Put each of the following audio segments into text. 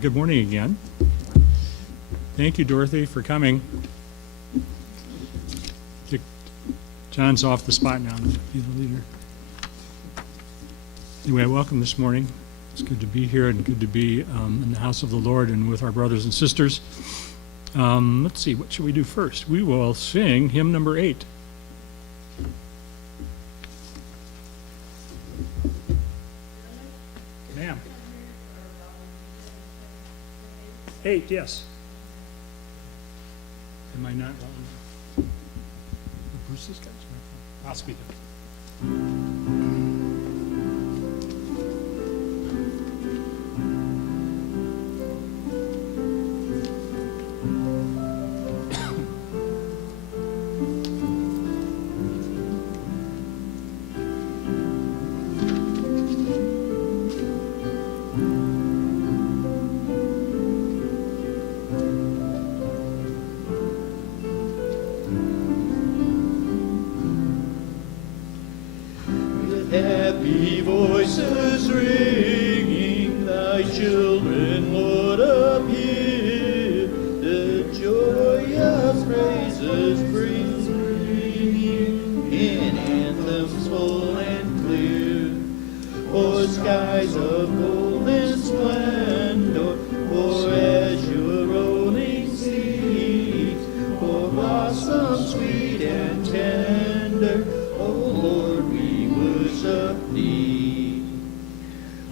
Good morning again. Thank you, Dorothy, for coming. John's off the spot now. He's the leader. Anyway, welcome this morning. It's good to be here and good to be in the house of the Lord and with our brothers and sisters. Let's see, what should we do first? We will sing hymn number 8. Ma'am. 8, yes. Am I not? Bruce has got his microphone. I'll speak up. Happy voices ringing, thy children, Lord, appear. The joyous praises brings ringing in anthems full and clear. For skies of golden splendor, for azure rolling seas, for blossoms sweet and tender, O Lord, we worship thee.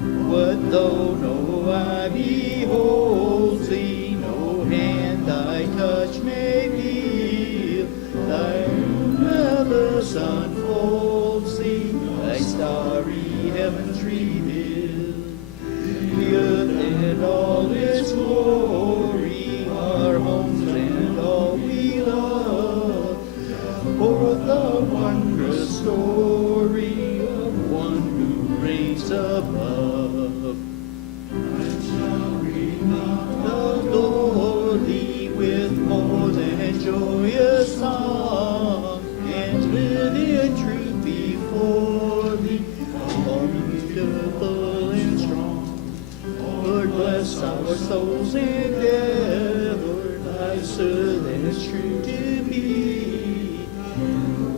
What though no eye beholds thee, no hand thy touch may feel, thy universe unfolds thee, thy starry heavens reveal. The earth and all its glory, our homes and all we love, forth the wondrous story of one who reigns above. And shall renown the Lord thee with more than joyous song, and live in truth before thee, all beautiful and strong. Lord, bless our souls endeavor, thy servants true to be,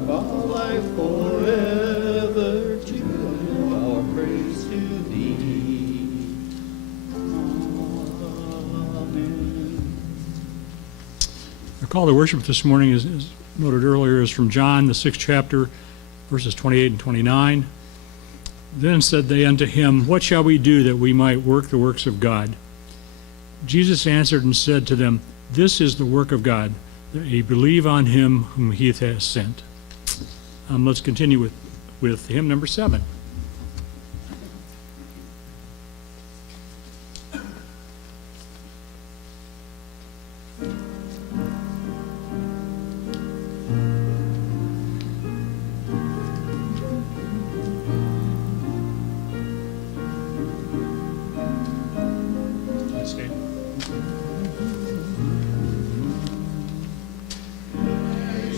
all life forever, to give our praise to thee. Amen. Our call to worship this morning is noted earlier, is from John, the 6th chapter, verses 28 and 29. Then said they unto him, What shall we do that we might work the works of God? Jesus answered and said to them, This is the work of God, that ye believe on him whom he hath sent. Let's continue with hymn number 7.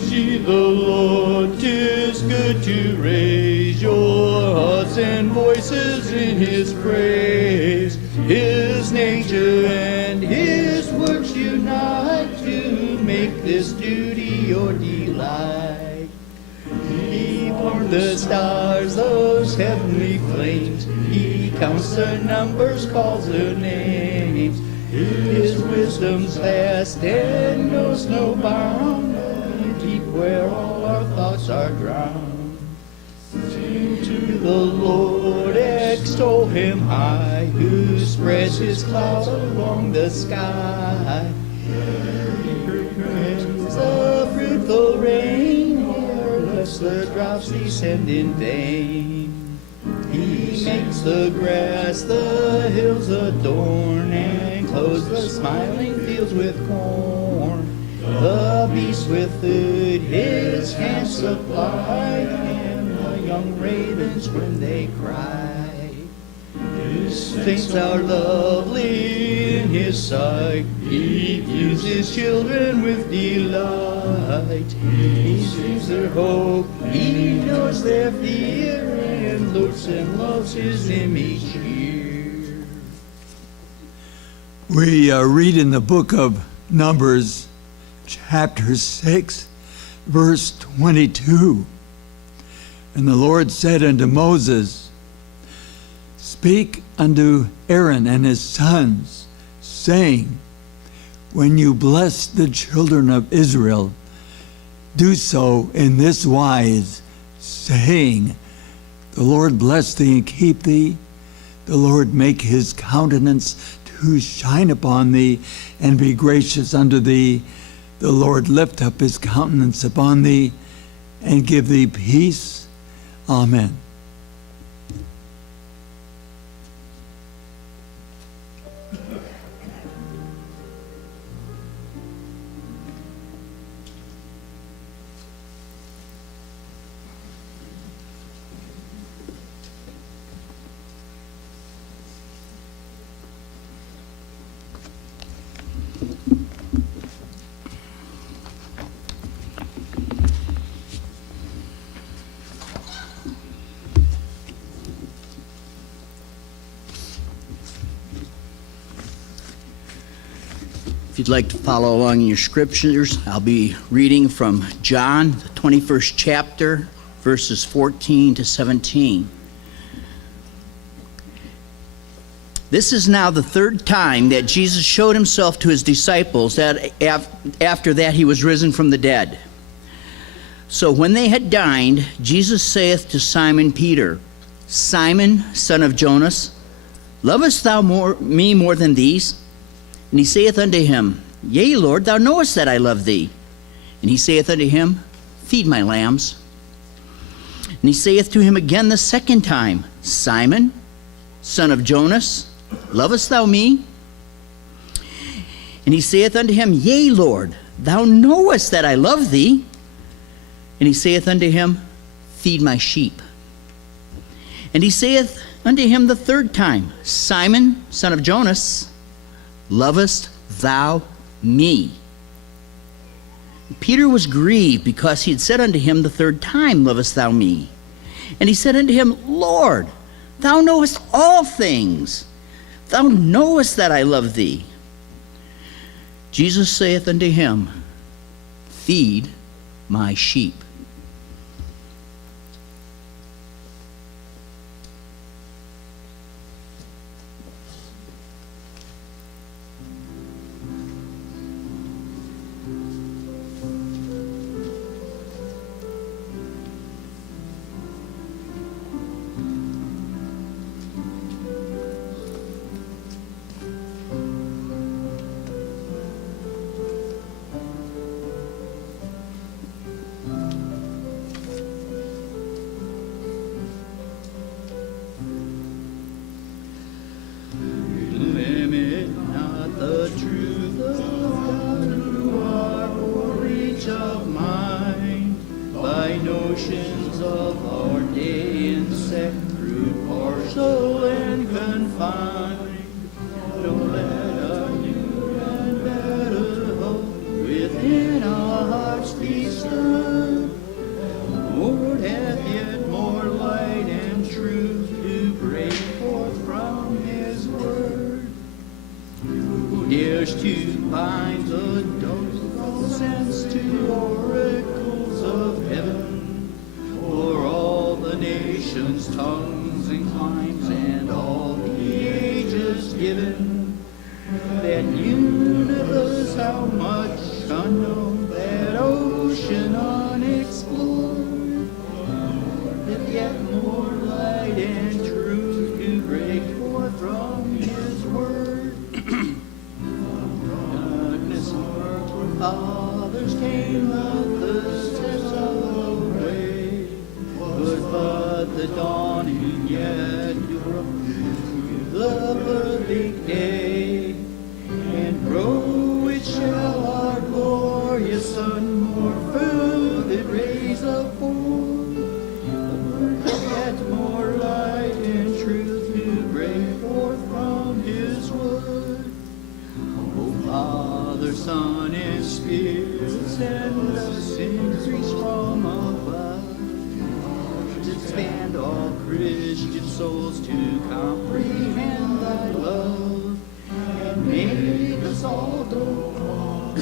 See the Lord, 'tis good to raise your hearts and voices in his praise. His nature and his works unite to make this duty your delight. He formed the stars, those heavenly flames. He counts their numbers, calls their names. His wisdom's vast and knows no bound, deep where all our thoughts are drowned. Sing to the Lord, extol him high, who spreads his clouds along the sky. He brings the fruitful rain, nor lets the drops descend in vain. He makes the grass, the hills adorn, and clothes the smiling fields with corn. The beasts with food his hands supply, and the young ravens when they cry. His saints are lovely in his sight, he views his children with delight. He sees their hope, he was their fear, and looks and loves his image here. We read in the book of Numbers, chapter 6, verse 22. And the Lord said unto Moses, Speak unto Aaron and his sons, saying, When you bless the children of Israel, do so in this wise, saying, The Lord bless thee and keep thee. The Lord make his countenance to shine upon thee and be gracious unto thee. The Lord lift up his countenance upon thee and give thee peace. Amen. If you'd like to follow along in your scriptures, I'll be reading from John, the 21st chapter, verses 14 to 17. This is now the third time that Jesus showed himself to his disciples, that after that he was risen from the dead. So when they had dined, Jesus saith to Simon Peter, Simon, son of Jonas, lovest thou me more than these? And he saith unto him, Yea, Lord, thou knowest that I love thee. And he saith unto him, Feed my lambs. And he saith to him again the second time, Simon, son of Jonas, lovest thou me? And he saith unto him, Yea, Lord, thou knowest that I love thee. And he saith unto him, Feed my sheep. And he saith unto him the third time, Simon, son of Jonas, lovest thou me? Peter was grieved because he had said unto him the third time, Lovest thou me? And he said unto him, Lord, thou knowest all things. Thou knowest that I love thee. Jesus saith unto him, Feed my sheep. Limit not the truth of God who are for reach of mind by notions of our day in sect, crude, partial, and confined. Don't let a new and better hope within our hearts be stirred. Lord hath yet more light and truth to break forth from his word. Who dares to bind the dull sense to oracles of heaven, for all the nations, tongues, and climes, and all the ages given, that universe how much unknown, that ocean unexplored, that yet more light and truth to break forth from his word. Darkness our fathers came souls to comprehend thy love, and make us all go on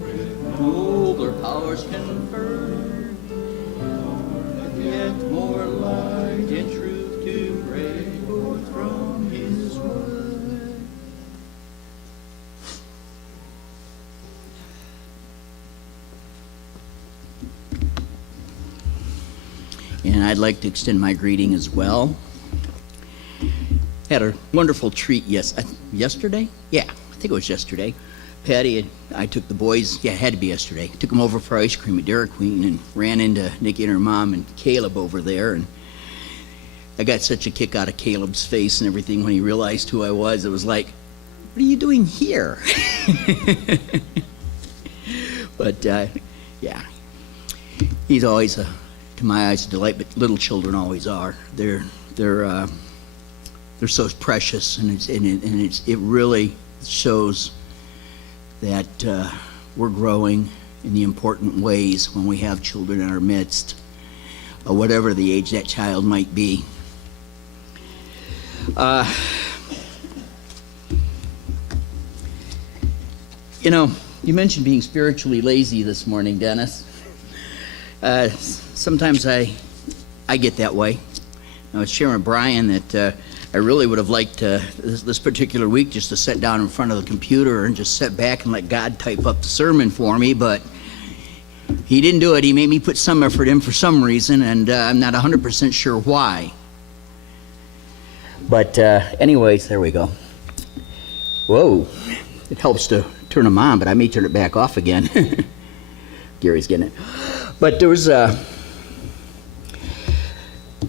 with nobler powers conferred, with yet more light and truth to break forth from his word. And I'd like to extend my greeting as well. Had a wonderful treat yesterday? Yeah, I think it was yesterday. Patty and I took the boys, it had to be yesterday, took them over for ice cream at Dairy Queen and ran into Nikki and her mom and Caleb over there. And I got such a kick out of Caleb's face and everything when he realized who I was. It was like, what are you doing here? But yeah, he's always to my eyes, a delight, but little children always are. They're so precious, and it really shows that we're growing in the important ways when we have children in our midst, whatever the age that child might be. You know, you mentioned being spiritually lazy this morning, Dennis. Sometimes I get that way. I was sharing with Brian that I really would have liked this particular week just to sit down in front of the computer and just sit back and let God type up the sermon for me, but he didn't do it. He made me put some effort in for some reason, and I'm not 100% sure why. But anyways, there we go. Whoa, it helps to turn them on, but I may turn it back off again. Gary's getting it. But there was a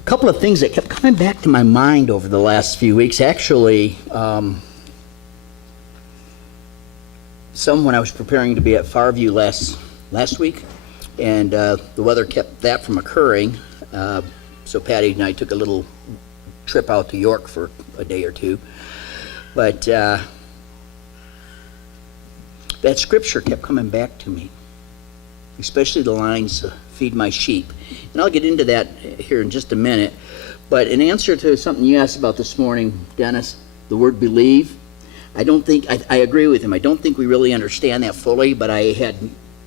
couple of things that kept coming back to my mind over the last few weeks. Actually, some when I was preparing to be at Farview last week, and the weather kept that from occurring. So Patty and I took a little trip out to York for a day or two. But that scripture kept coming back to me, especially the lines, feed my sheep. And I'll get into that here in just a minute. But in answer to something you asked about this morning, Dennis, the word believe, I agree with him. I don't think we really understand that fully, but I had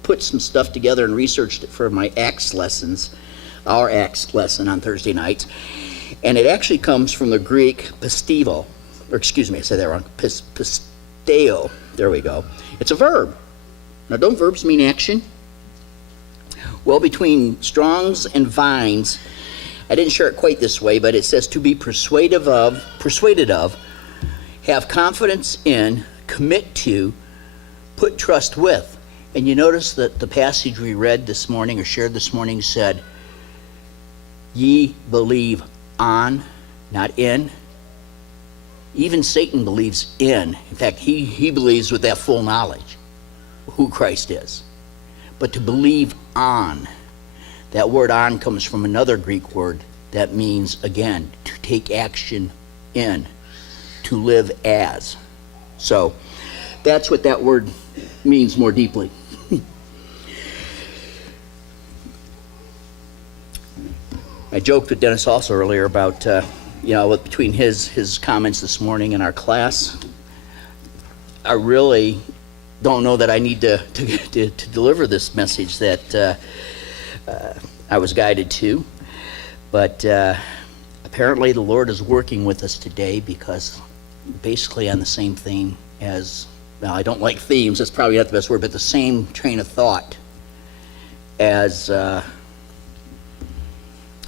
put some stuff together and researched it for my Acts lessons, our Acts lesson on Thursday nights. And it actually comes from the Greek pistevo, or excuse me, I said that wrong, pisteo, there we go. It's a verb. Now, don't verbs mean action? Well, between Strong's and Vine's, I didn't share it quite this way, but it says to be persuaded of, have confidence in, commit to, put trust with. And you notice that the passage we read this morning or shared this morning said, ye believe on, not in. Even Satan believes in. In fact, he believes with that full knowledge who Christ is. But to believe on, that word on comes from another Greek word that means, again, to take action in, to live as. So that's what that word means more deeply. I joked with Dennis also earlier about, between his comments this morning in our class, I really don't know that I need to deliver this message that I was guided to, but apparently the Lord is working with us today because basically on the same theme as, well, I don't like themes, that's probably not the best word, but the same train of thought as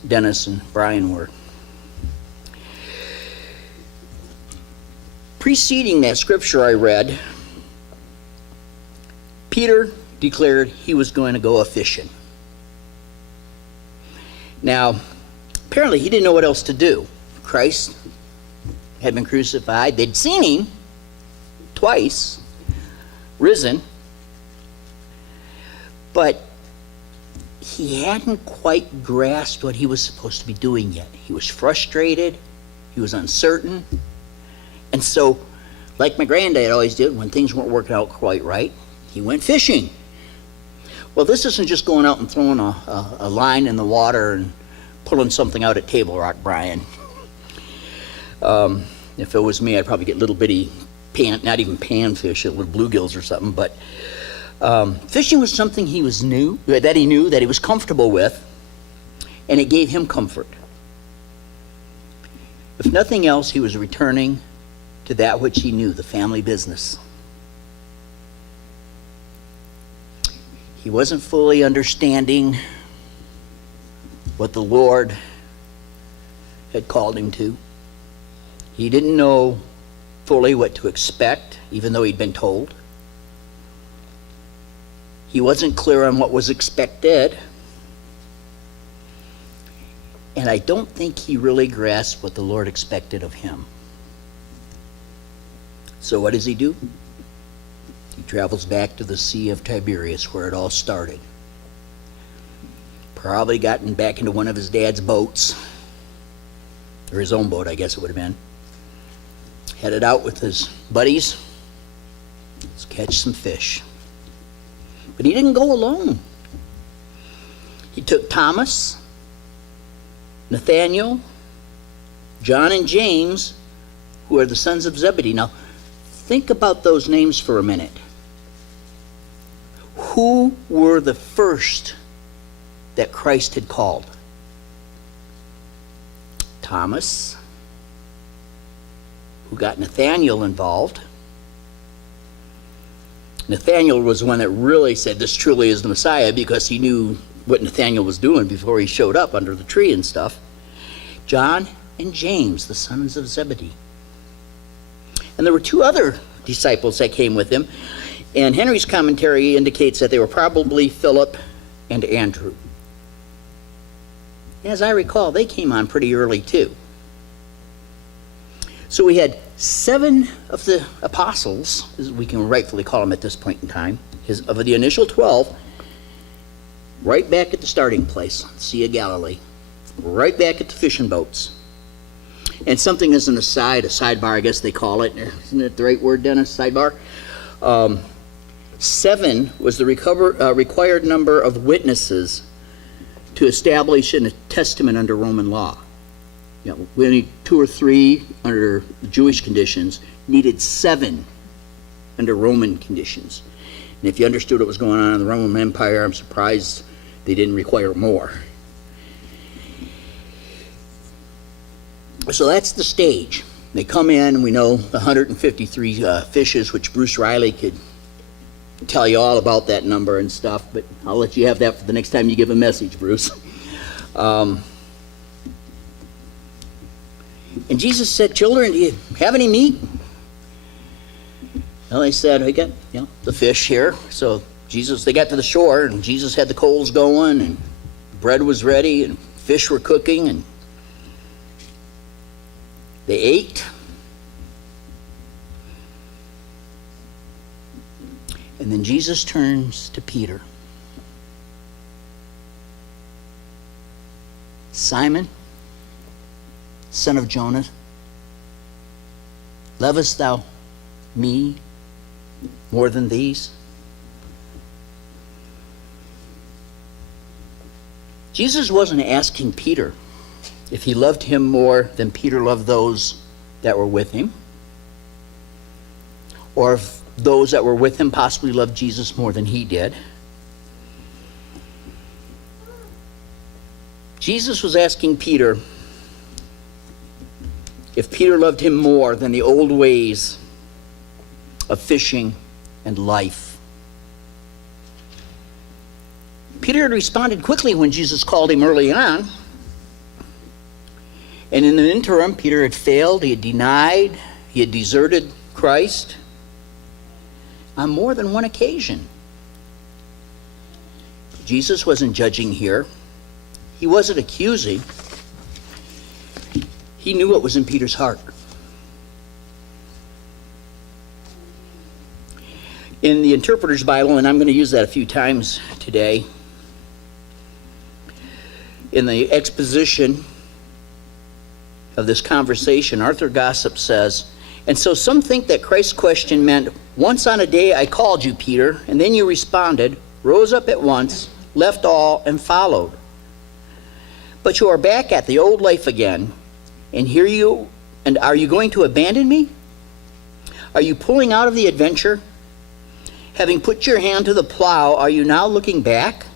Dennis and Brian were. Preceding that scripture I read, Peter declared he was going to go a-fishing. Now, apparently he didn't know what else to do. Christ had been crucified. They'd seen him twice, risen, but he hadn't quite grasped what he was supposed to be doing yet. He was frustrated. He was uncertain. And so, like my granddad always did, when things weren't working out quite right, he went fishing. Well, this isn't just going out and throwing a line in the water and pulling something out at Table Rock, Brian. If it was me, I'd probably get little bitty not even panfish, little bluegills or something. But fishing was something he knew, that he was comfortable with, and it gave him comfort. If nothing else, he was returning to that which he knew, the family business. He wasn't fully understanding what the Lord had called him to. He didn't know fully what to expect, even though he'd been told. He wasn't clear on what was expected. And I don't think he really grasped what the Lord expected of him. So what does he do? He travels back to the Sea of Tiberias, where it all started. Probably gotten back into one of his dad's boats, or his own boat, I guess it would have been. Headed out with his buddies. Let's catch some fish. But he didn't go alone. He took Thomas, Nathaniel, John, and James, who are the sons of Zebedee. Now, think about those names for a minute. Who were the first that Christ had called? Thomas, who got Nathaniel involved. Nathaniel was the one that really said, this truly is the Messiah, because he knew what Nathaniel was doing before he showed up under the tree and stuff. John and James, the sons of Zebedee. And there were two other disciples that came with him, and Henry's commentary indicates that they were probably Philip and Andrew. As I recall, they came on pretty early too. So we had 7 of the apostles, as we can rightfully call them at this point in time, of the initial 12, right back at the starting place, Sea of Galilee, right back at the fishing boats. And something as an aside, a sidebar, I guess they call it. Isn't it the right word, Dennis? Sidebar? 7 was the required number of witnesses to establish a testament under Roman law. You know, we need 2 or 3 under Jewish conditions, needed 7 under Roman conditions. And if you understood what was going on in the Roman Empire, I'm surprised they didn't require more. So that's the stage. They come in, and we know the 153 fishes, which Bruce Riley could tell you all about that number and stuff, but I'll let you have that for the next time you give a message, Bruce. And Jesus said, children, do you have any meat? Well, they said, we got the fish here. So they got to the shore, and Jesus had the coals going, and bread was ready, and fish were cooking, and they ate. And then Jesus turns to Peter. Simon, son of Jonas, lovest thou me more than these? Jesus wasn't asking Peter if he loved him more than Peter loved those that were with him, or if those that were with him possibly loved Jesus more than he did. Jesus was asking Peter if Peter loved him more than the old ways of fishing and life. Peter had responded quickly when Jesus called him early on. And in the interim, Peter had failed, he had denied, he had deserted Christ on more than one occasion. Jesus wasn't judging here. He wasn't accusing. He knew what was in Peter's heart. In the Interpreter's Bible, and I'm going to use that a few times today, in the exposition of this conversation, Arthur Gossip says, and so some think that Christ's question meant, once on a day I called you, Peter, and then you responded, rose up at once, left all, and followed. But you are back at the old life again, and here you And are you going to abandon me? Are you pulling out of the adventure? Having put your hand to the plow, are you now looking back?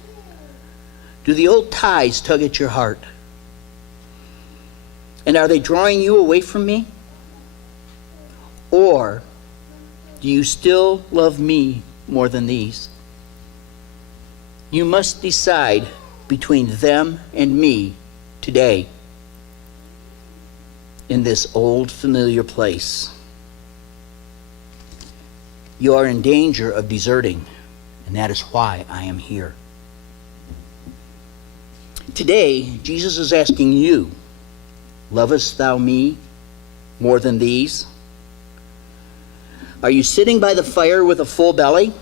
Do the old ties tug at your heart? And are they drawing you away from me? Or do you still love me more than these? You must decide between them and me today in this old familiar place. You are in danger of deserting, and that is why I am here. Today, Jesus is asking you, lovest thou me more than these? Are you sitting by the fire with a full belly?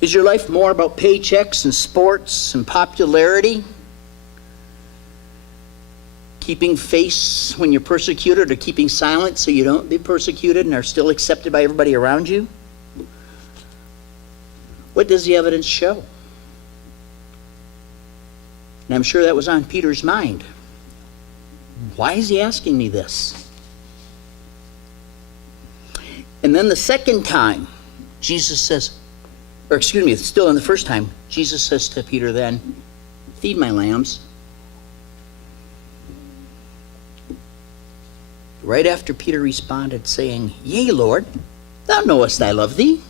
Is your life more about paychecks and sports and popularity? Keeping face when you're persecuted, or keeping silent so you don't be persecuted and are still accepted by everybody around you? What does the evidence show? And I'm sure that was on Peter's mind. Why is he asking me this? And then the second time, Jesus says, or excuse me, still in the first time, Jesus says to Peter then, feed my lambs. Right after Peter responded, saying, Yea, Lord, thou knowest I love thee.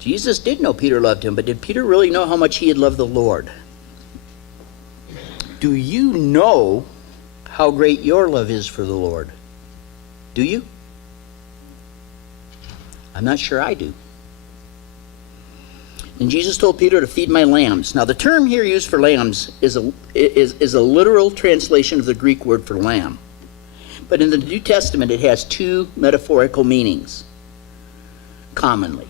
Jesus did know Peter loved him, but did Peter really know how much he had loved the Lord? Do you know how great your love is for the Lord? Do you? I'm not sure I do. And Jesus told Peter to feed my lambs. Now the term here used for lambs is a literal translation of the Greek word for lamb. But in the New Testament it has two metaphorical meanings commonly.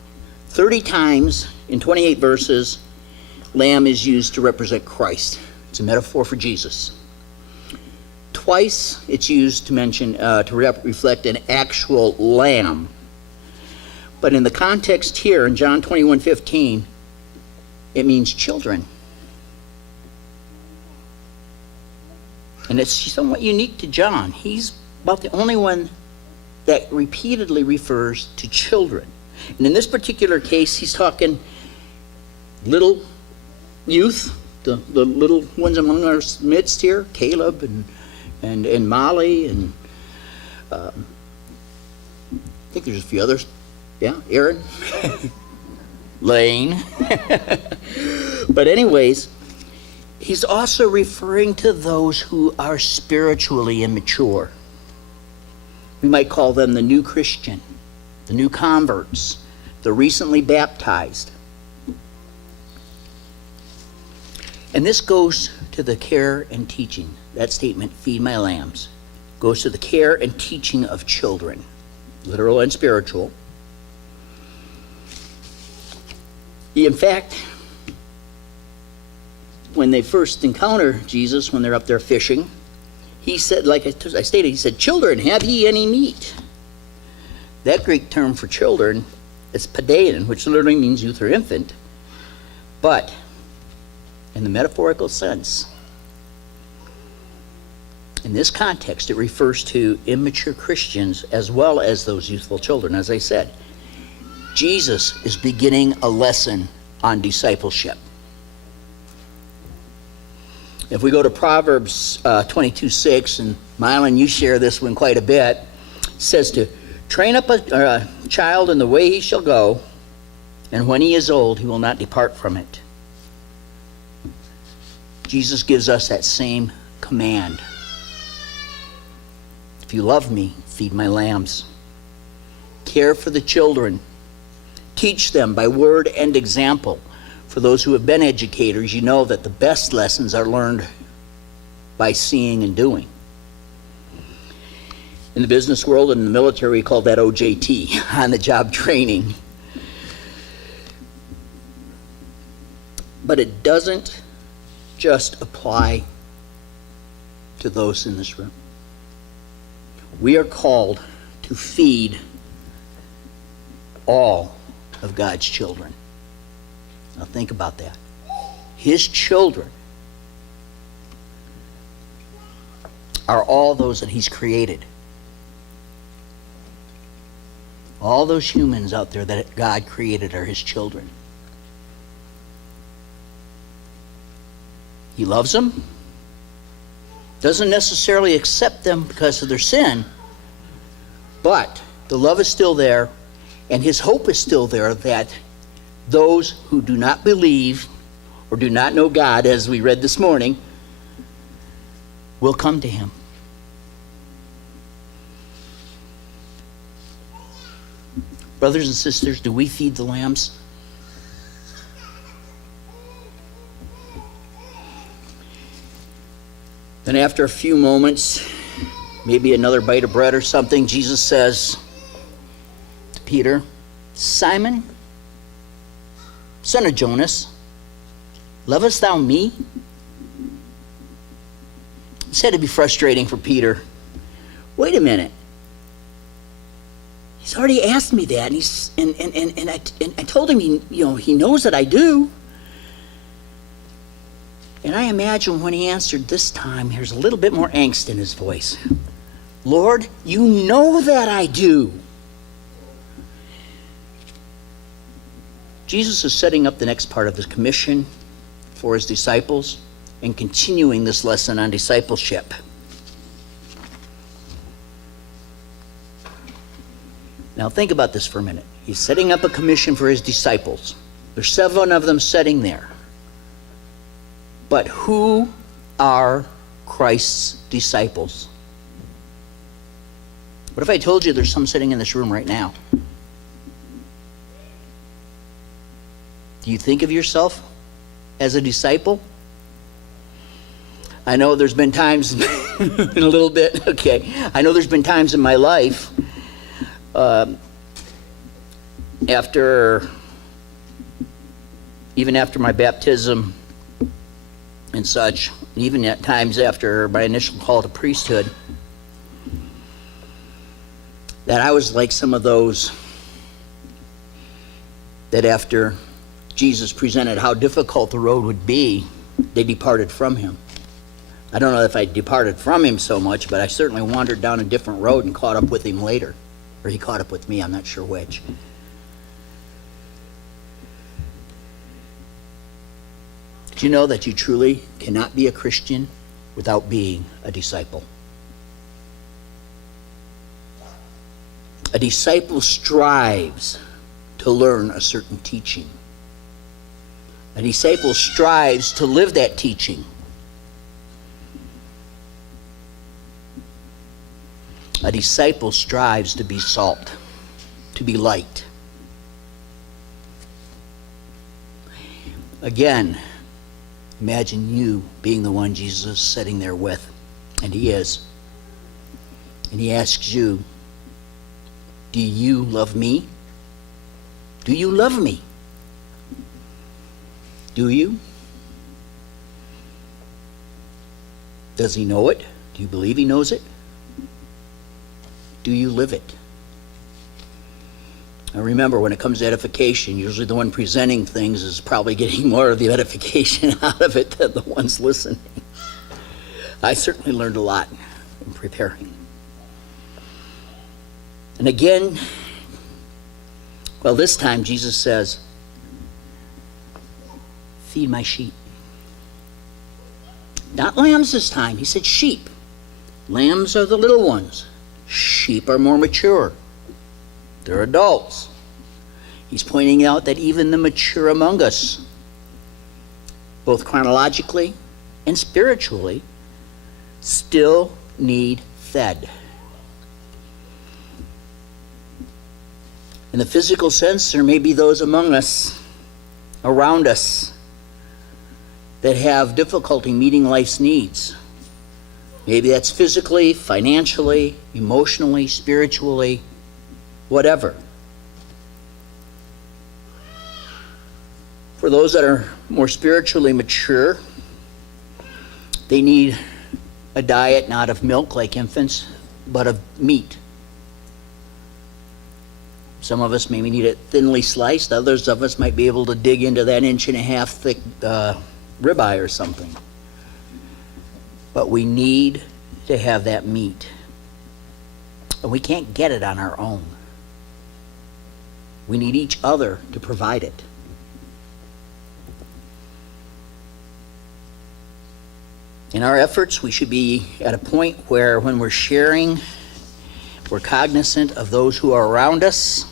30 times in 28 verses, lamb is used to represent Christ. It's a metaphor for Jesus. Twice it's used to mention, reflect an actual lamb. But in the context here, in John 21:15, it means children. And it's somewhat unique to John. He's about the only one that repeatedly refers to children. And in this particular case, he's talking little youth, the little ones among our midst here, Caleb and Molly, and I think there's a few others. Yeah, Aaron, Lane. But anyways, he's also referring to those who are spiritually immature. We might call them the new Christian, the new converts, the recently baptized. And this goes to the care and teaching. That statement, feed my lambs, goes to the care and teaching of children, literal and spiritual. In fact, when they first encounter Jesus, when they're up there fishing, he said, like I stated, he said, children, have ye any meat? That Greek term for children is paidein, which literally means youth or infant. But in the metaphorical sense, in this context, it refers to immature Christians as well as those youthful children. As I said, Jesus is beginning a lesson on discipleship. If we go to Proverbs 22:6, and Mylan, you share this one quite a bit, it says to train up a child in the way he shall go, and when he is old, he will not depart from it. Jesus gives us that same command. If you love me, feed my lambs. Care for the children. Teach them by word and example. For those who have been educators, you know that the best lessons are learned by seeing and doing. In the business world and in the military, we call that OJT, on-the-job training. But it doesn't just apply to those in this room. We are called to feed all of God's children. Now think about that. His children are all those that he's created. All those humans out there that God created are his children. He loves them. Doesn't necessarily accept them because of their sin, but the love is still there, and his hope is still there that those who do not believe or do not know God, as we read this morning, will come to him. Brothers and sisters, do we feed the lambs? Then after a few moments, maybe another bite of bread or something, Jesus says to Peter, Simon, son of Jonas, lovest thou me? This had to be frustrating for Peter. Wait a minute. He's already asked me that, and I told him he knows that I do. And I imagine when he answered this time, there's a little bit more angst in his voice. Lord, you know that I do. Jesus is setting up the next part of the commission for his disciples and continuing this lesson on discipleship. Now think about this for a minute. He's setting up a commission for his disciples. There's 7 of them sitting there. But who are Christ's disciples? What if I told you there's some sitting in this room right now? Do you think of yourself as a disciple? I know there's been times in a little bit, okay. I know there's been times in my life even after my baptism and such, even at times after my initial call to priesthood, that I was like some of those that after Jesus presented how difficult the road would be, they departed from him. I don't know if I departed from him so much, but I certainly wandered down a different road and caught up with him later. Or he caught up with me, I'm not sure which. Do you know that you truly cannot be a Christian without being a disciple? A disciple strives to learn a certain teaching. A disciple strives to live that teaching. A disciple strives to be salt, to be light. Again, imagine you being the one Jesus is sitting there with, and he is. And he asks you, do you love me? Do you love me? Do you? Does he know it? Do you believe he knows it? Do you live it? Now remember, when it comes to edification, usually the one presenting things is probably getting more of the edification out of it than the ones listening. I certainly learned a lot in preparing. And again, well, this time Jesus says, feed my sheep. Not lambs this time. He said sheep. Lambs are the little ones. Sheep are more mature. They're adults. He's pointing out that even the mature among us, both chronologically and spiritually, still need fed. In the physical sense, there may be those among us, around us, that have difficulty meeting life's needs. Maybe that's physically, financially, emotionally, spiritually, whatever. For those that are more spiritually mature, they need a diet not of milk like infants, but of meat. Some of us maybe need it thinly sliced. Others of us might be able to dig into that 1.5 inch thick ribeye or something. But we need to have that meat. And we can't get it on our own. We need each other to provide it. In our efforts, we should be at a point where when we're sharing, we're cognizant of those who are around us.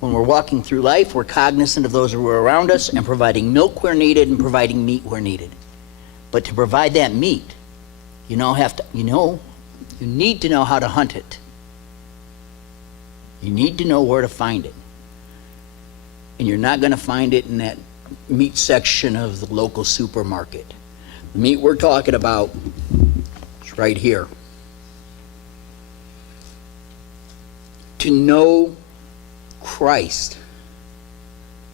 When we're walking through life, we're cognizant of those who are around us and providing milk where needed and providing meat where needed. But to provide that meat, you need to know how to hunt it. You need to know where to find it. And you're not going to find it in that meat section of the local supermarket. The meat we're talking about is right here. To know Christ,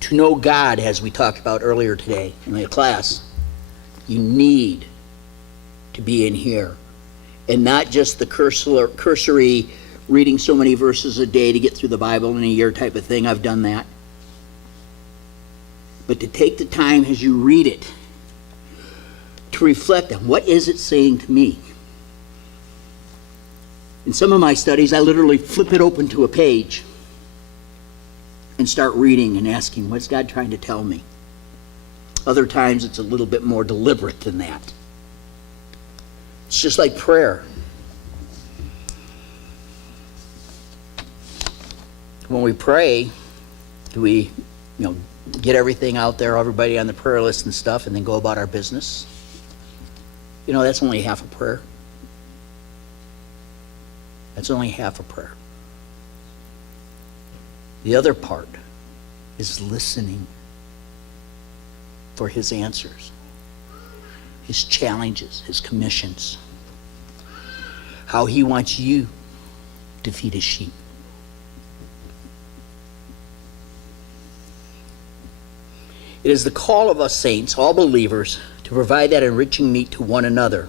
to know God, as we talked about earlier today in the class, you need to be in here. And not just the cursory reading so many verses a day to get through the Bible in a year type of thing. I've done that. But to take the time as you read it to reflect on what is it saying to me. In some of my studies, I literally flip it open to a page and start reading and asking, what's God trying to tell me? Other times it's a little bit more deliberate than that. It's just like prayer. When we pray, do we, get everything out there, everybody on the prayer list and stuff, and then go about our business? That's only half a prayer. That's only half a prayer. The other part is listening for his answers, his challenges, his commissions, how he wants you to feed his sheep. It is the call of us saints, all believers, to provide that enriching meat to one another.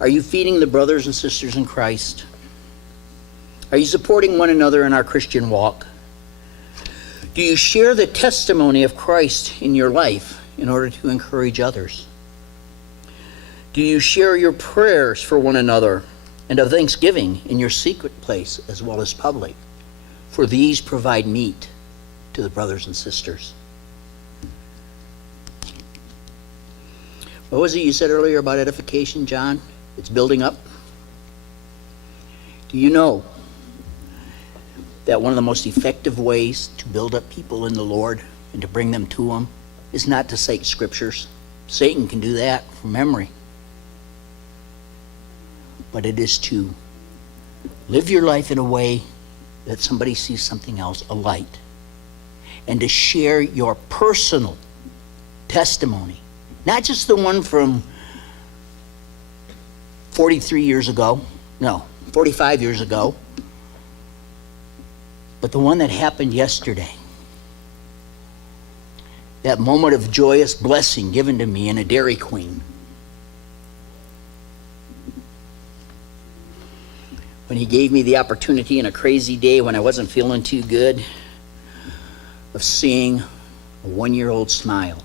Are you feeding the brothers and sisters in Christ? Are you supporting one another in our Christian walk? Do you share the testimony of Christ in your life in order to encourage others? Do you share your prayers for one another and of thanksgiving in your secret place as well as public? For these provide meat to the brothers and sisters. What was it you said earlier about edification, John? It's building up. Do you know that one of the most effective ways to build up people in the Lord and to bring them to him is not to cite scriptures? Satan can do that from memory. But it is to live your life in a way that somebody sees something else, a light. And to share your personal testimony. Not just the one from 43 years ago. No, 45 years ago. But the one that happened yesterday. That moment of joyous blessing given to me in a Dairy Queen. When he gave me the opportunity in a crazy day when I wasn't feeling too good of seeing a 1-year-old smile.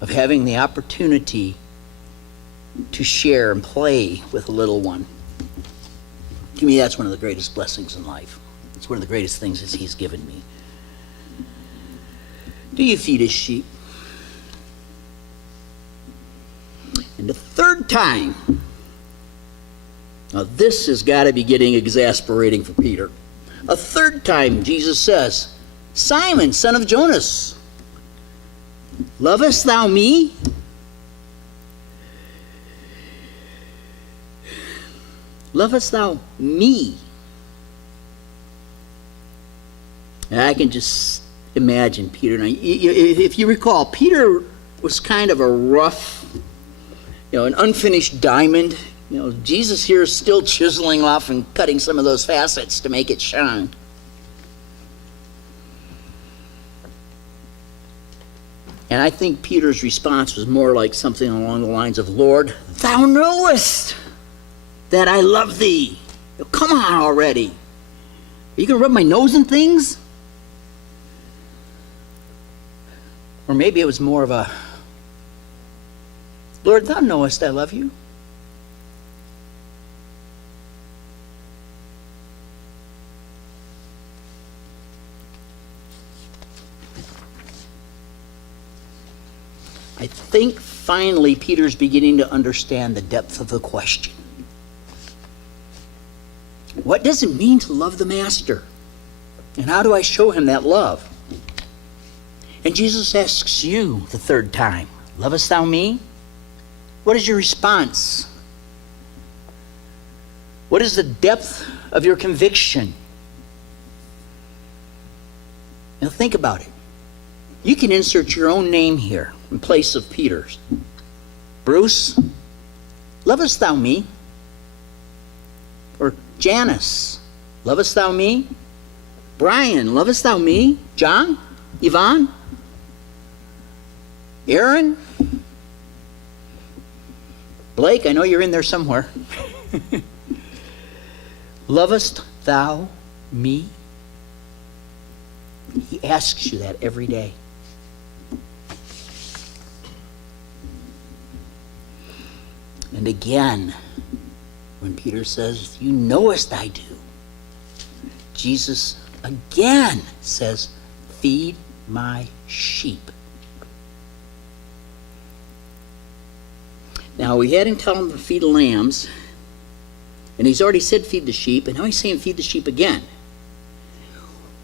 Of having the opportunity to share and play with a little one. To me, that's one of the greatest blessings in life. It's one of the greatest things that he's given me. Do you feed his sheep? And the third time, now this has got to be getting exasperating for Peter. A third time, Jesus says, Simon, son of Jonas, lovest thou me? Lovest thou me? And I can just imagine Peter. Now, if you recall, Peter was kind of a rough, an unfinished diamond. Jesus here is still chiseling off and cutting some of those facets to make it shine. And I think Peter's response was more like something along the lines of, Lord, thou knowest that I love thee. Come on already. Are you going to rub my nose in things? Or maybe it was more of a, Lord, thou knowest I love you. I think finally Peter's beginning to understand the depth of the question. What does it mean to love the Master? And how do I show him that love? And Jesus asks you the third time, lovest thou me? What is your response? What is the depth of your conviction? Now think about it. You can insert your own name here in place of Peter's. Bruce, lovest thou me? Or Janice, lovest thou me? Brian, lovest thou me? John? Yvonne? Aaron? Blake, I know you're in there somewhere. Lovest thou me? He asks you that every day. And again, when Peter says, you knowest I do, Jesus again says, feed my sheep. Now, we had him tell him to feed the lambs, and he's already said feed the sheep, and now he's saying feed the sheep again.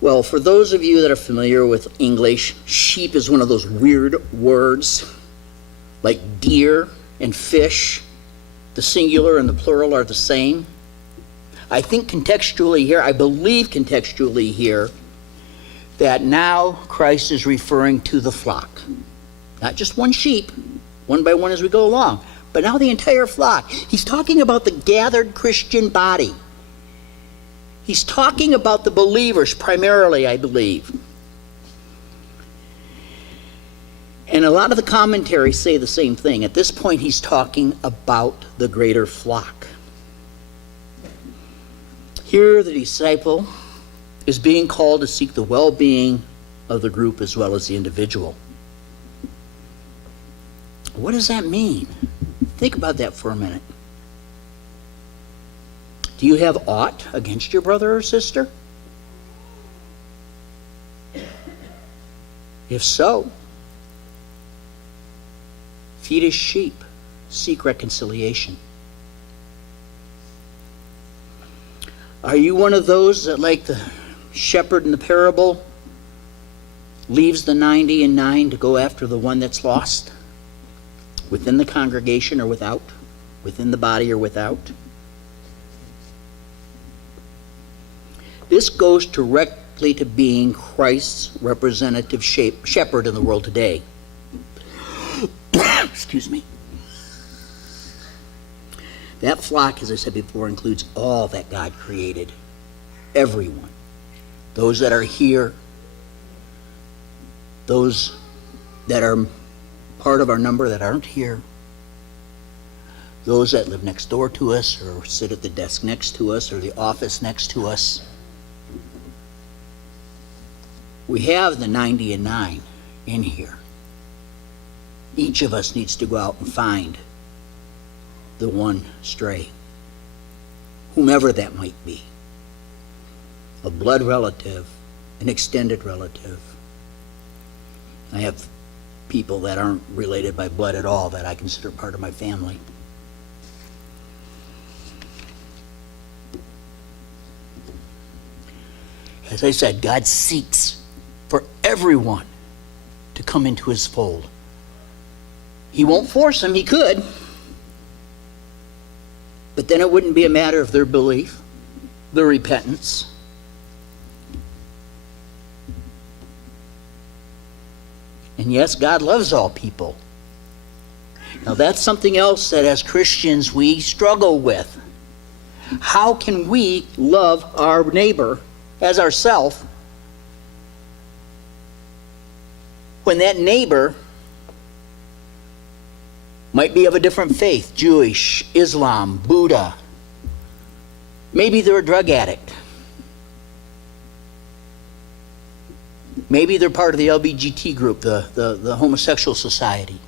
Well, for those of you that are familiar with English, sheep is one of those weird words, like deer and fish. The singular and the plural are the same. I think contextually here, I believe contextually here, that now Christ is referring to the flock. Not just one sheep, one by one as we go along, but now the entire flock. He's talking about the gathered Christian body. He's talking about the believers primarily, I believe. And a lot of the commentaries say the same thing. At this point, he's talking about the greater flock. Here, the disciple is being called to seek the well-being of the group as well as the individual. What does that mean? Think about that for a minute. Do you have aught against your brother or sister? If so, feed his sheep, seek reconciliation. Are you one of those that, like the shepherd in the parable, leaves the 99 to go after the one that's lost? Within the congregation or without? Within the body or without? This goes directly to being Christ's representative shepherd in the world today. Excuse me. That flock, as I said before, includes all that God created. Everyone. Those that are here, those that are part of our number that aren't here, those that live next door to us or sit at the desk next to us or the office next to us. We have the 90 and 9 in here. Each of us needs to go out and find the one stray, whomever that might be. A blood relative, an extended relative. I have people that aren't related by blood at all that I consider part of my family. As I said, God seeks for everyone to come into his fold. He won't force them, he could. But then it wouldn't be a matter of their belief, their repentance. And yes, God loves all people. Now that's something else that as Christians we struggle with. How can we love our neighbor as ourself when that neighbor might be of a different faith, Jewish, Islam, Buddha. Maybe they're a drug addict. Maybe they're part of the LGBT group, the homosexual society.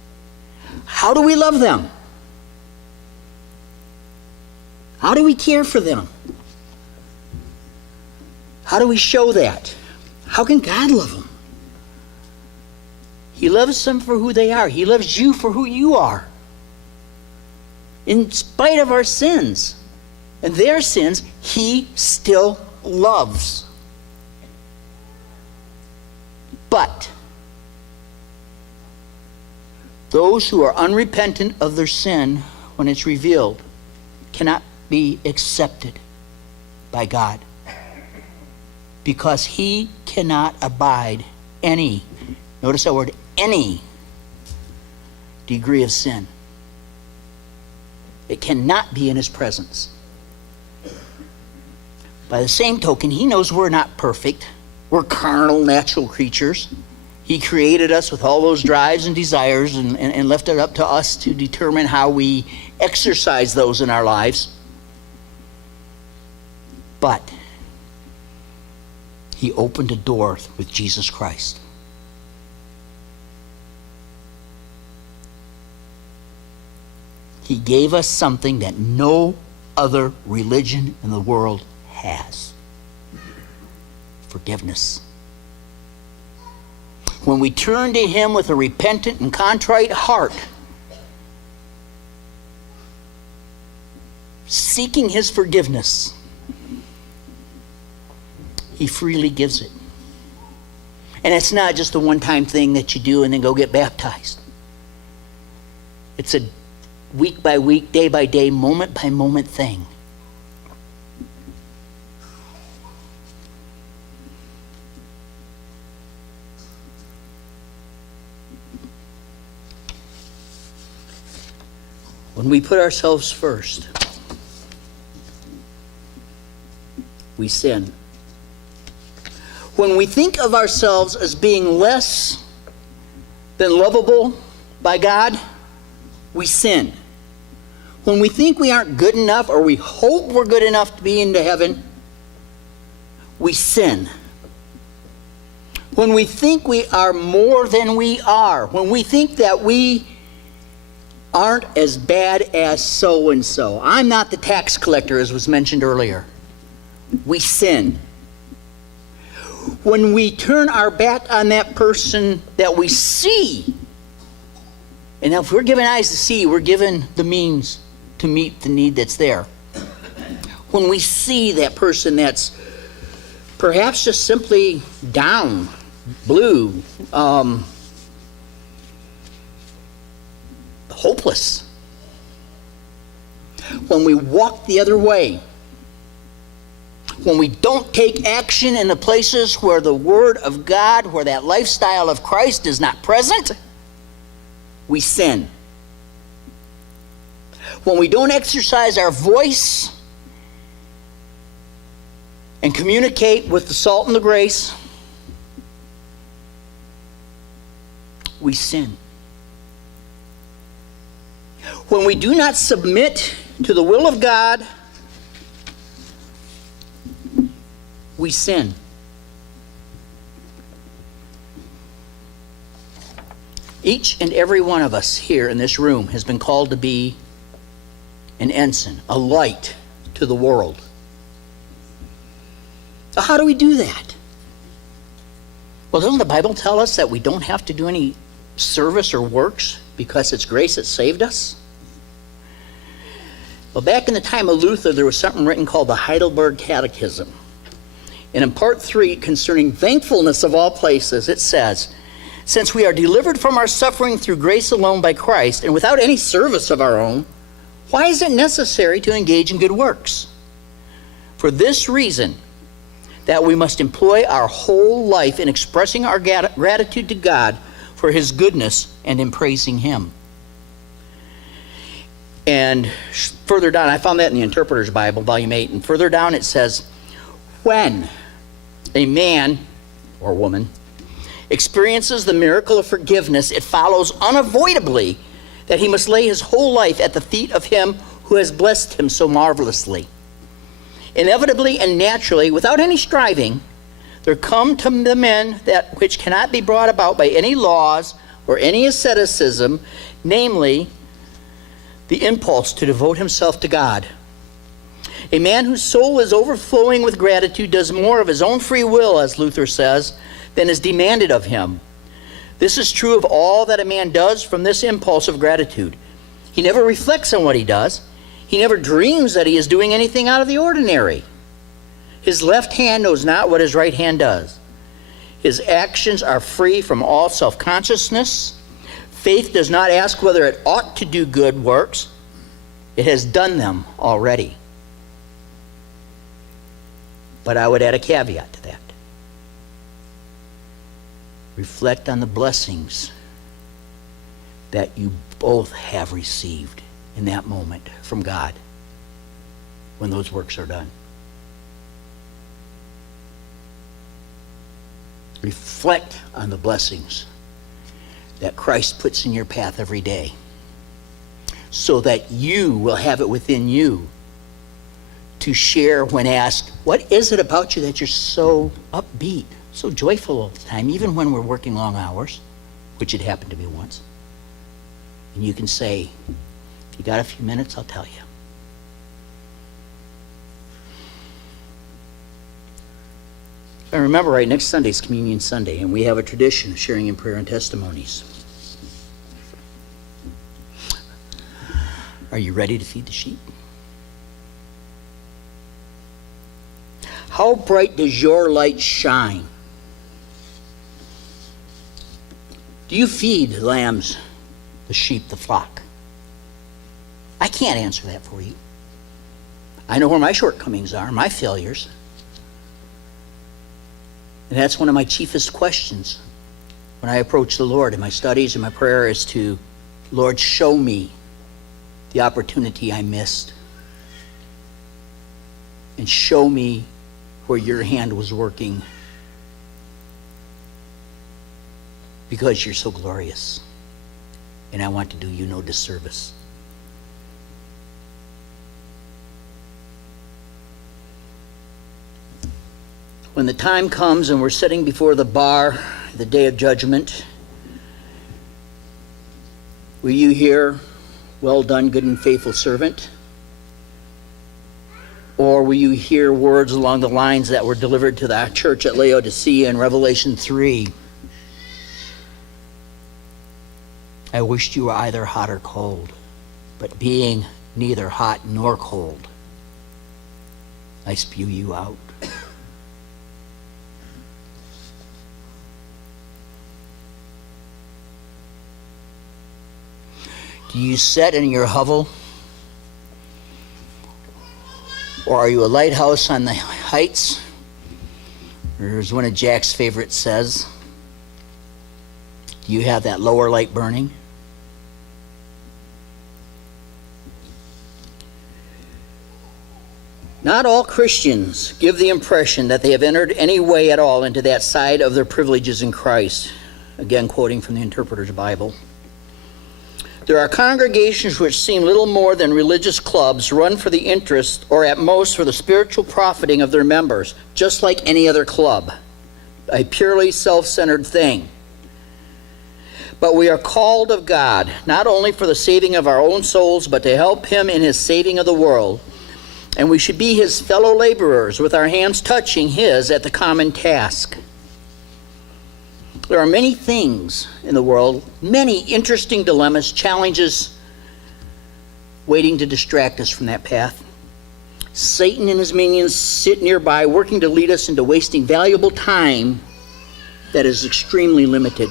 How do we love them? How do we care for them? How do we show that? How can God love them? He loves them for who they are. He loves you for who you are. In spite of our sins and their sins, He still loves. But those who are unrepentant of their sin when it's revealed cannot be accepted by God, because He cannot abide any, notice that word, any degree of sin. It cannot be in His presence. By the same token, He knows we're not perfect. We're carnal, natural creatures. He created us with all those drives and desires and left it up to us to determine how we exercise those in our lives. But He opened a door with Jesus Christ. He gave us something that no other religion in the world has. Forgiveness. When we turn to Him with a repentant and contrite heart, seeking His forgiveness, He freely gives it. And it's not just a one-time thing that you do and then go get baptized. It's a week by week, day by day, moment by moment thing. When we put ourselves first, we sin. When we think of ourselves as being less than lovable by God, we sin. When we think we aren't good enough, or we hope we're good enough to be into heaven, we sin. When we think we are more than we are, when we think that we aren't as bad as so-and-so, I'm not the tax collector, as was mentioned earlier, we sin. When we turn our back on that person that we see, and if we're given eyes to see, we're given the means to meet the need that's there. When we see that person that's perhaps just simply down, blue, hopeless. When we walk the other way. When we don't take action in the places where the Word of God, where that lifestyle of Christ is not present, we sin. When we don't exercise our voice and communicate with the salt and the grace, we sin. When we do not submit to the will of God, we sin. Each and every one of us here in this room has been called to be an ensign, a light to the world. So how do we do that? Well, doesn't the Bible tell us that we don't have to do any service or works because it's grace that saved us? Well, back in the time of Luther, there was something written called the Heidelberg Catechism. And in part 3, concerning thankfulness of all places, it says, "Since we are delivered from our suffering through grace alone by Christ, and without any service of our own, why is it necessary to engage in good works? For this reason, that we must employ our whole life in expressing our gratitude to God for His goodness and in praising Him." And further down, I found that in the Interpreter's Bible, volume 8, and further down it says, when a man or woman experiences the miracle of forgiveness, it follows unavoidably that he must lay his whole life at the feet of Him who has blessed him so marvelously. Inevitably and naturally, without any striving, there come to the men that which cannot be brought about by any laws, or any asceticism, namely the impulse to devote himself to God. A man whose soul is overflowing with gratitude does more of his own free will, as Luther says, than is demanded of him. This is true of all that a man does from this impulse of gratitude. He never reflects on what he does. He never dreams that he is doing anything out of the ordinary. His left hand knows not what his right hand does. His actions are free from all self-consciousness. Faith does not ask whether it ought to do good works. It has done them already. But I would add a caveat to that. Reflect on the blessings that you both have received in that moment from God when those works are done. Reflect on the blessings that Christ puts in your path every day so that you will have it within you to share when asked, what is it about you that you're so upbeat, so joyful all the time, even when we're working long hours, which it happened to me once. And you can say, if you got a few minutes, I'll tell you. If I remember right, next Sunday's Communion Sunday, and we have a tradition of sharing in prayer and testimonies. Are you ready to feed the sheep? How bright does your light shine? Do you feed the lambs, the sheep, the flock? I can't answer that for you. I know where my shortcomings are, my failures. And that's one of my chiefest questions when I approach the Lord in my studies and my prayer is to, Lord, show me the opportunity I missed. And show me where your hand was working. Because you're so glorious. And I want to do you no disservice. When the time comes and we're sitting before the bar, the day of judgment, will you hear, well done, good and faithful servant? Or will you hear words along the lines that were delivered to the church at Laodicea in Revelation 3? I wished you were either hot or cold, but being neither hot nor cold, I spew you out. Do you sit in your hovel? Or are you a lighthouse on the heights? Or as one of Jack's favorites says, do you have that lower light burning? Not all Christians give the impression that they have entered any way at all into that side of their privileges in Christ. Again, quoting from the Interpreter's Bible. There are congregations which seem little more than religious clubs run for the interest or at most for the spiritual profiting of their members, just like any other club, a purely self-centered thing. But we are called of God, not only for the saving of our own souls, but to help him in his saving of the world. And we should be his fellow laborers with our hands touching his at the common task. There are many things in the world, many interesting dilemmas, challenges waiting to distract us from that path. Satan and his minions sit nearby working to lead us into wasting valuable time that is extremely limited.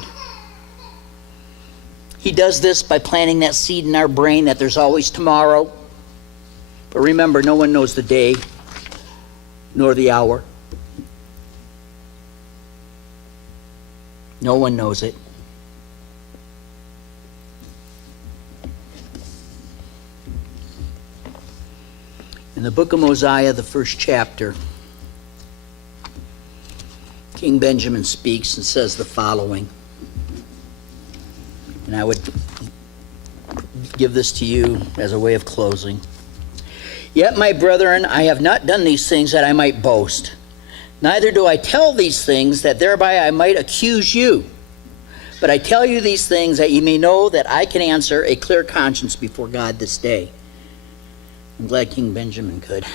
He does this by planting that seed in our brain that there's always tomorrow. But remember, no one knows the day nor the hour. No one knows it. In the book of Mosiah, the first chapter, King Benjamin speaks and says the following. And I would give this to you as a way of closing. Yet, my brethren, I have not done these things that I might boast. Neither do I tell these things that thereby I might accuse you. But I tell you these things that you may know that I can answer a clear conscience before God this day. I'm glad King Benjamin could.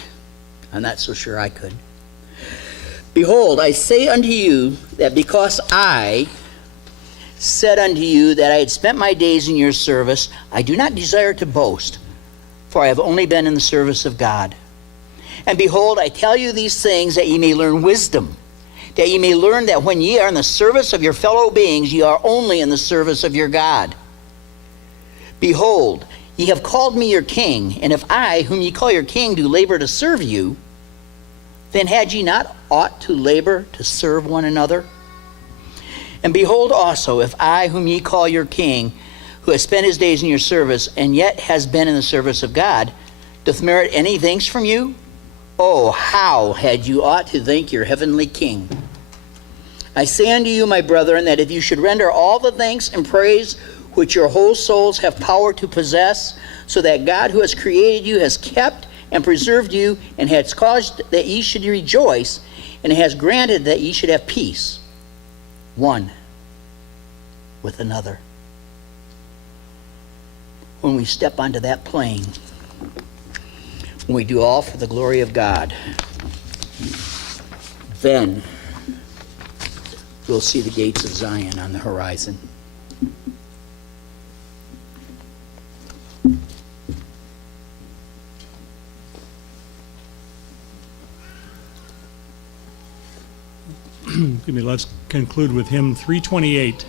I'm not so sure I could. Behold, I say unto you that because I said unto you that I had spent my days in your service, I do not desire to boast, for I have only been in the service of God. And behold, I tell you these things that ye may learn wisdom, that ye may learn that when ye are in the service of your fellow beings, ye are only in the service of your God. Behold, ye have called me your king, and if I, whom ye call your king, do labor to serve you, then had ye not ought to labor to serve one another? And behold also, if I, whom ye call your king, who has spent his days in your service, and yet has been in the service of God, doth merit any thanks from you? Oh, how had you ought to thank your heavenly King. I say unto you, my brethren, that if you should render all the thanks and praise which your whole souls have power to possess, so that God who has created you has kept and preserved you, and has caused that ye should rejoice, and has granted that ye should have peace, one with another. When we step onto that plane, when we do all for the glory of God, then we'll see the gates of Zion on the horizon. Let's conclude with hymn 328.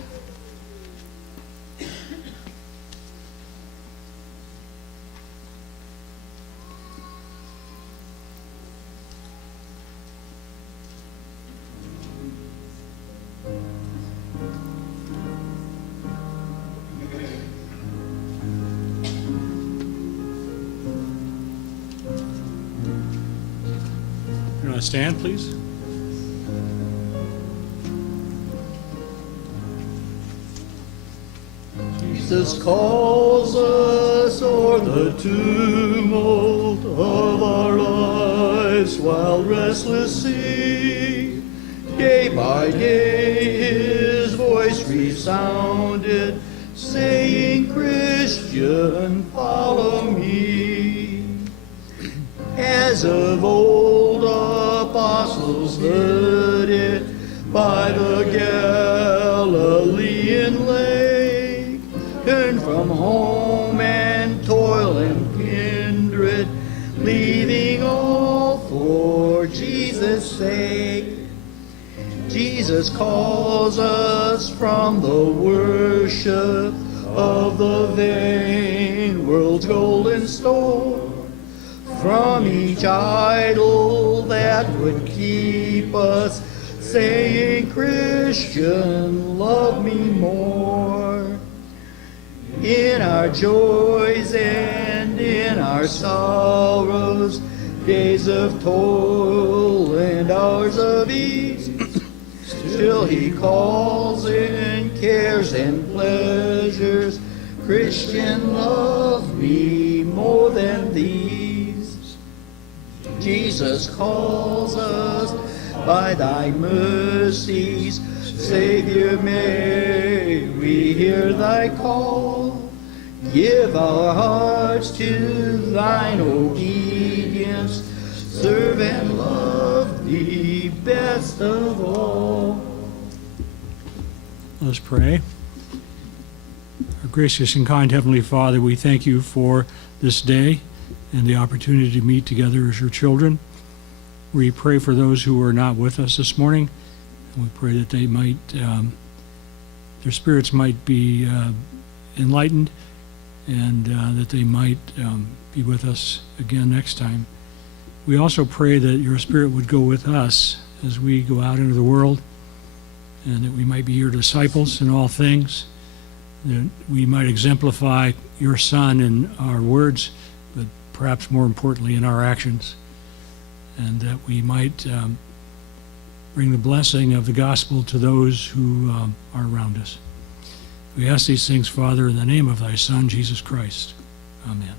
You want to stand, please? Jesus calls us o'er the tumult of our lives, while restless sea, day by day his voice resounded, saying, Christian, follow me. As of old apostles heard it by the Galilean lake, turn from home and toil and kindred, leaving all for Jesus' sake. Jesus calls us from the worship of the vain world's golden store, from each idol that would keep us saying, Christian, love me more. In our joys and in our sorrows, days of toil and hours of ease, still he calls in cares and pleasures, Christian, love me more than these. Jesus calls us by thy mercies, Savior, may we hear thy call. Give our hearts to thine obedience, serve and love thee best of all. Let us pray. Our gracious and kind Heavenly Father, we thank you for this day and the opportunity to meet together as your children. We pray for those who are not with us this morning, and we pray that they might, their spirits might be enlightened, and that they might be with us again next time. We also pray that your Spirit would go with us as we go out into the world, and that we might be your disciples in all things, that we might exemplify your Son in our words, but perhaps more importantly in our actions, and that we might bring the blessing of the gospel to those who are around us. We ask these things, Father, in the name of thy Son, Jesus Christ. Amen.